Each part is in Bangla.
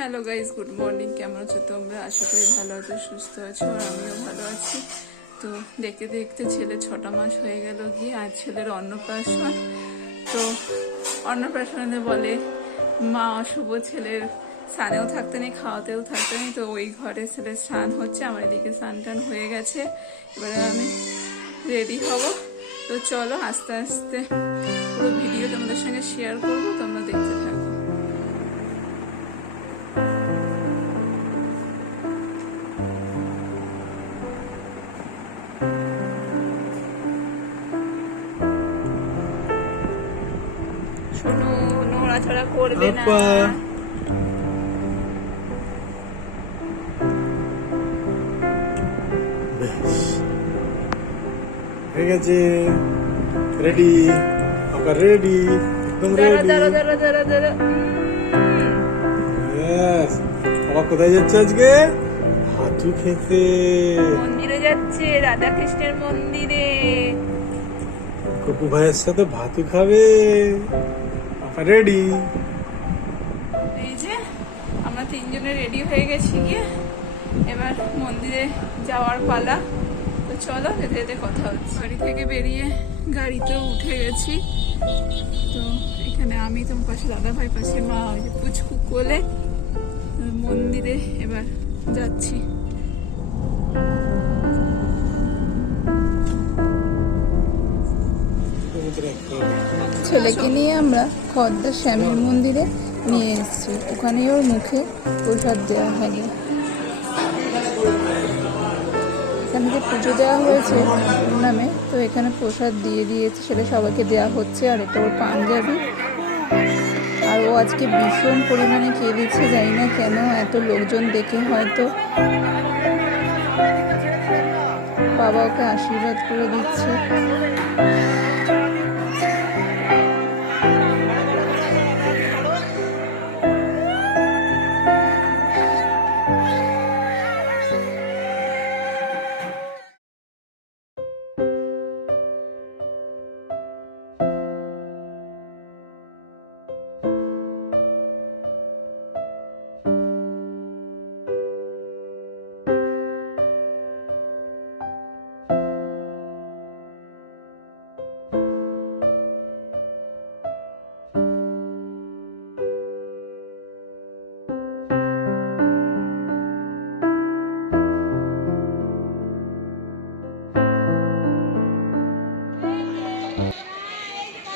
হ্যালো গাইজ গুড মর্নিং কেমন আছো তোমরা? আশা করি ভালো আছো, সুস্থ আছো, আর আমিও ভালো আছি। তো দেখতে দেখতে ছেলে ছটা মাস হয়ে গেল গিয়ে আর ছেলের অন্নপ্রাশন। তো অন্নপ্রাশনে বলে, মা, অশুভ ছেলের স্নানেও থাকতে নেই, খাওয়াতেও থাকতে নেই। তো ওই ঘরে ছেলের স্নান হচ্ছে, আমার এদিকে স্নান টান হয়ে গেছে। এবারে আমি রেডি হব। তো চলো আস্তে আস্তে পুরো ভিডিও তোমাদের সঙ্গে শেয়ার করব। শোনো নড়াচড়া করবে না। রেডি রেডি একদম রেডি দাঁড়া দাঁড়া দাঁড়া দাঁড়া। উম। ব্যাস আবার কোথায় যাচ্ছে আজকে? হাতু খেতে। মন্দিরে যাচ্ছে রাধা কৃষ্ণের মন্দিরে। কপু ভাইয়ের সাথে ভাতু খাবে। রেডি এই যে, আমরা তিনজনে রেডি হয়ে গেছি গিয়ে। এবার মন্দিরে যাওয়ার পালা। তো চলো, যেতে যেতে কথা হচ্ছে। বাড়ি থেকে বেরিয়ে গাড়িতেও উঠে গেছি। তো এখানে আমি, তোমার পাশে দাদা ভাই, পাশে মা, ওই যে পুচকু কোলে। মন্দিরে এবার যাচ্ছি। ছেলেকে নিয়ে আমরা খদ্দার শ্যামের মন্দিরে নিয়ে এসেছি। ওখানে ওর মুখে প্রসাদ দেওয়া হবে এখানে যে পুজো দেওয়া হয়েছে ওর নামে। তো এখানে প্রসাদ দিয়ে দিয়েছে, সেটা সবাইকে দেওয়া হচ্ছে, আর এটা ওর পাঞ্জাবি। আর ও আজকে ভীষণ পরিমাণে কেঁদেছে, জানি না কেন, এত লোকজন দেখে হয়তো বাবা ওকে আশীর্বাদ করে দিচ্ছে।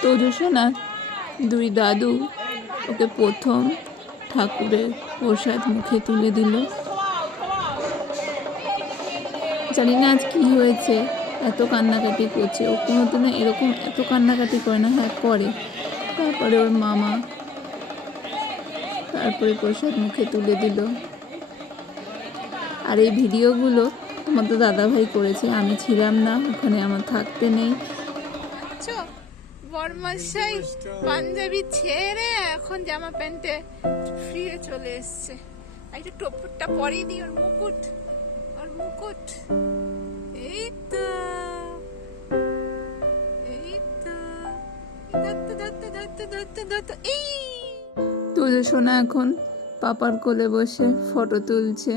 তোজসোনার দুই দাদু ওকে প্রথম ঠাকুরের প্রসাদ মুখে তুলে দিল। জানি না আজ কি হয়েছে, এত কান্নাকাটি করছে। ও কোনোদিনও এরকম এত কান্নাকাটি করে না হ্যাঁ করে। তারপরে ওর মামা তারপরে প্রসাদ মুখে তুলে দিল। আর এই ভিডিওগুলো তোমাদের দাদাভাই করেছে, আমি ছিলাম না, ওখানে আমার থাকতে নেই। বরমাসাই পাঞ্জাবি ছেড়ে এখন জামা প্যান্টে ফিরে চলে এসছে। একটু টোপরটা পরিয়ে দিই ওর মুকুট ওর মুকুট। এই তো এই তো ধরতে ধরতে ধরতে ধরতে ধরতে এই। তুলে শোনা এখন পাপার কোলে বসে ফটো তুলছে।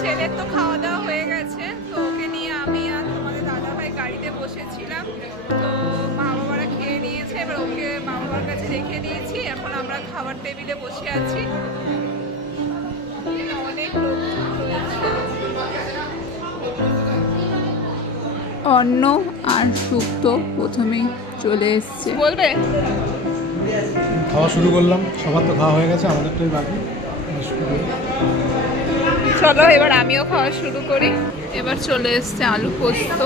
ছেলের তো খাওয়া দাওয়া রেখে দিয়েছি এখন আমরা খাবার টেবিলে বসে আছি। অনেক অন্ন আর শুক্তো প্রথমেই চলে এসছে। বলবে? খাওয়া শুরু করলাম। সবার তো খাওয়া হয়ে গেছে আমাদেরটাই বাকি। চলো এবার আমিও খাওয়া শুরু করি। এবার চলে এসছে আলু পোস্ত।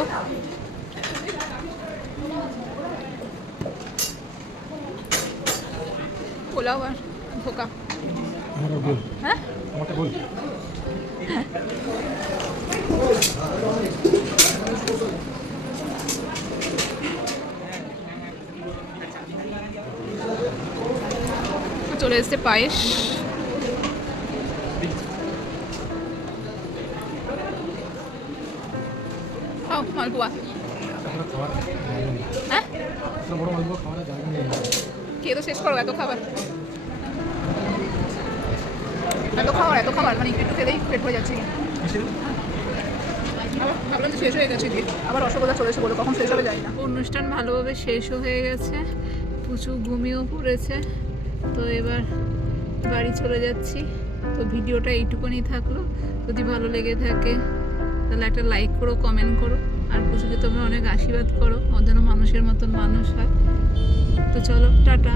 পোলাও আর ধোকা। হ্যাঁ? চলে এসছে পায়েস। মালপোয়া। হ্যাঁ? খেয়ে তো শেষ করো এত খাবার। এত খাবার এত খাবার মানে একটু খেলেই পেট হয়ে যাচ্ছে। আবার ভাবলাম যে শেষ হয়ে গেছে গিয়ে আবার রসগোল্লা চলে এসে বলো কখন শেষ হবে যাই না। অনুষ্ঠান ভালোভাবে শেষও হয়ে গেছে। পুচু ঘুমিয়েও পড়েছে। তো এবার বাড়ি চলে যাচ্ছি। তো ভিডিওটা এইটুকুনি থাকল। যদি ভালো লেগে থাকে তাহলে একটা লাইক করো কমেন্ট করো। আর পুচুকে তোমরা অনেক আশীর্বাদ করো, ও যেন মানুষের মতন মানুষ হয়। তো চলো, টাটা।